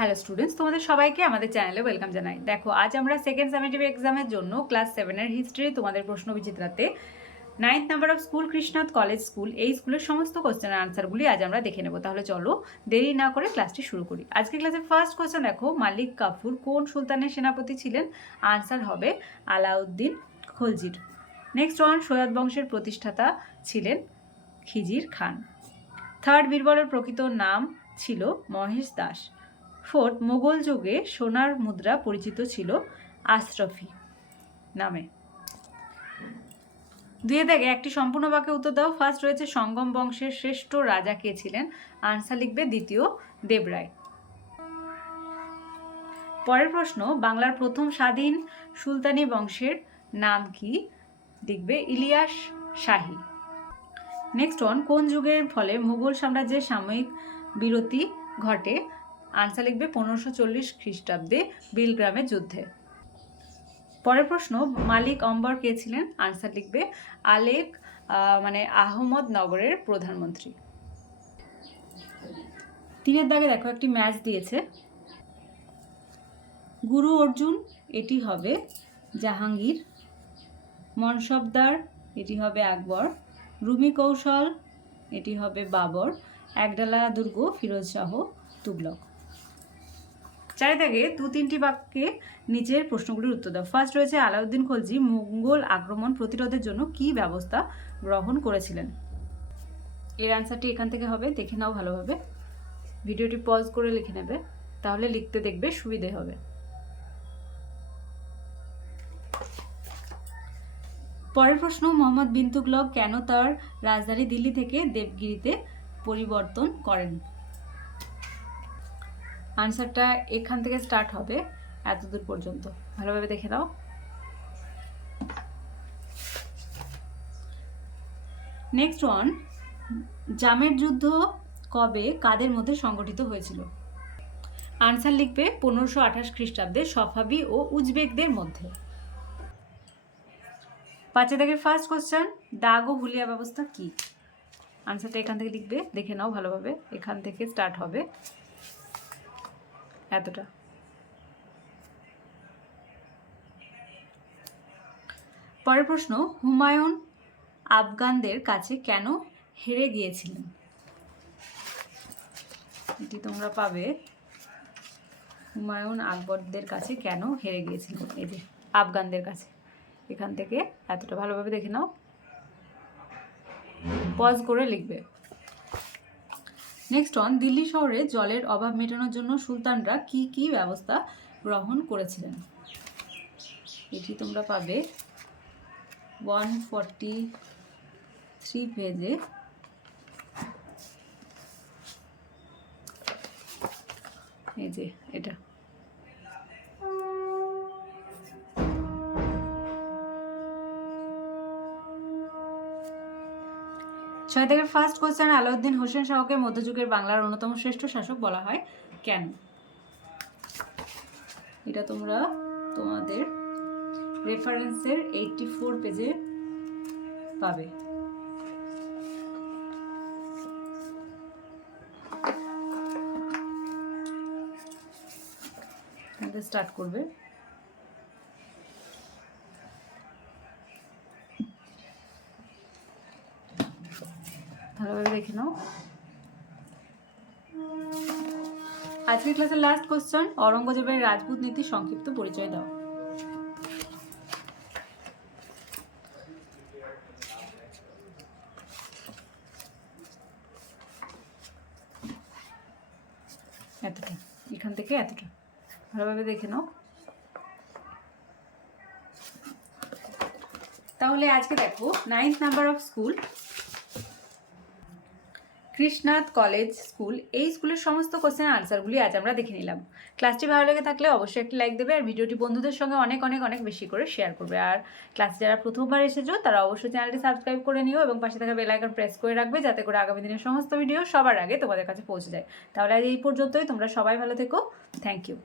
Hello students, তোমাদের সবাইকে আমাদের চ্যানেলে ওয়েলকাম জানাই। দেখো, আজ আমরা সেকেন্ড সামেটিভ এক্সামের জন্য ক্লাস 7-এর হিস্ট্রি তোমাদের প্রশ্ন বিচিত্রাতে 9th number of school Krishnanath college school এই স্কুলের সমস্ত কোশ্চেনের আনসারগুলি আজ আমরা দেখে নেব। তাহলে চলো দেরি না করে ক্লাসটি শুরু করি। আজকে ক্লাসের ফার্স্ট কোশ্চেন দেখো, মালিক কাফুর কোন সুলতানের সেনাপতি ছিলেন? আনসার হবে আলাউদ্দিন খলজির। নেক্সট ওয়ান, সৈয়দ বংশের প্রতিষ্ঠাতা ছিলেন খিজির খান। থার্ড, বীরবলের প্রকৃত নাম ছিল মহেশ দাস। ফোর্থ, মোগল যুগে সোনার মুদ্রা পরিচিত ছিল আশরফি নামে। দুয়ে দেখে একটি সম্পূর্ণ বাক্যে উত্তর দাও। ফার্স্ট রয়েছে সঙ্গম বংশের শ্রেষ্ঠ রাজা কে ছিলেন? আনসার লিখবে দ্বিতীয় দেবরায়। পরের প্রশ্ন, বাংলার প্রথম স্বাধীন সুলতানি বংশের নাম কি? লিখবে ইলিয়াস শাহী। নেক্সট ওয়ান, কোন যুগের ফলে মুঘল সাম্রাজ্যের সাময়িক বিরতি ঘটে? আনসার লিখবে 1540 খ্রিস্টাব্দে বিলগ্রামের যুদ্ধে। পরের প্রশ্ন, মালিক অম্বর কে ছিলেন? আনসার লিখবে আলেক আহমদনগরের প্রধানমন্ত্রী। তিনের দাগে দেখো একটি ম্যাচ দিয়েছে। গুরু অর্জুন এটি হবে জাহাঙ্গীর। মনসবদার এটি হবে আকবর। রুমি কৌশল এটি হবে বাবর। একডালা দুর্গ ফিরোজ শাহ তুগলক। চার দাগে দু তিনটি বাক্যে নিচের প্রশ্নগুলির উত্তর দাও। ফার্স্ট রয়েছে আলাউদ্দিন খলজি মঙ্গল আক্রমণ প্রতিরোধের জন্য কি ব্যবস্থা গ্রহণ করেছিলেন? এর অ্যান্সারটি এখান থেকে হবে, দেখে নাও ভালোভাবে। ভিডিওটি পজ করে লিখে নেবে, তাহলে লিখতে দেখবে সুবিধে হবে। পরের প্রশ্ন, মোহাম্মদ বিন তুগলক কেন তার রাজধানী দিল্লি থেকে দেবগিরিতে পরিবর্তন করেন? আনসারটা এখান থেকে স্টার্ট হবে এতদূর পর্যন্ত, ভালোভাবে দেখে নাও। নেক্সট ওয়ান, জামের যুদ্ধ কবে কাদের মধ্যে সংগঠিত হয়েছিল? আনসার লিখবে 1528 খ্রিস্টাব্দে সফাবি ও উজবেকদের মধ্যে। পাঁচে দাগের ফার্স্ট কোশ্চেন, দাগ ও হুলিয়া ব্যবস্থা কি? আনসারটা এখান থেকে লিখবে, দেখে নাও ভালোভাবে। এখান থেকে স্টার্ট হবে এতটা। পরের প্রশ্ন, হুমায়ুন আফগানদের কাছে কেন হেরে গিয়েছিলেন? এটি তোমরা পাবে, হুমায়ুন আকবরদের কাছে কেন হেরে গিয়েছিলেন, এই যে আফগানদের কাছে। এখান থেকে এতটা ভালোভাবে দেখে নাও, পজ করে লিখবে। নেক্সট ওয়ান, দিল্লি শহরে জলের অভাব মেটানোর জন্য সুলতানরা কি কি ব্যবস্থা গ্রহণ করেছিলেন? এটি তোমরা পাবে 143 পেজে। এই যে এটা। ছয় থেকে ফার্স্ট কোশ্চেন, আলাউদ্দিন হোসেন শাহকে মধ্যযুগের বাংলার অন্যতম শ্রেষ্ঠ শাসক বলা হয় কেন? এটা তোমরা তোমাদের রেফারেন্সের 84 পেজে পাবে। স্টার্ট করবে। ভালোভাবে দেখে নাও। আজকের ক্লাসের লাস্ট কোশ্চেন, অরঙ্গজেবের রাজপুত নীতি সংক্ষিপ্ত পরিচয় দাও। এতটা, এখান থেকে এতটা ভালোভাবে দেখে নাও। তাহলে আজকে দেখো 9th number of school Krishnanath college school এই স্কুলের সমস্ত কোশ্চেনের আনসারগুলি আজ আমরা দেখে নিলাম। ক্লাসটি ভালো লেগে থাকলে অবশ্যই একটি লাইক দেবে আর ভিডিওটি বন্ধুদের সঙ্গে অনেক অনেক অনেক বেশি করে শেয়ার করবে। আর ক্লাসে যারা প্রথমবার এসেছো তারা অবশ্যই চ্যানেলটি সাবস্ক্রাইব করে নিও এবং পাশে থাকা বেল আইকন প্রেস করে রাখবে, যাতে করে আগামী দিনের সমস্ত ভিডিও সবার আগে তোমাদের কাছে পৌঁছে যায়। তাহলে আজ এই পর্যন্তই, তোমরা সবাই ভালো থেকো। Thank you.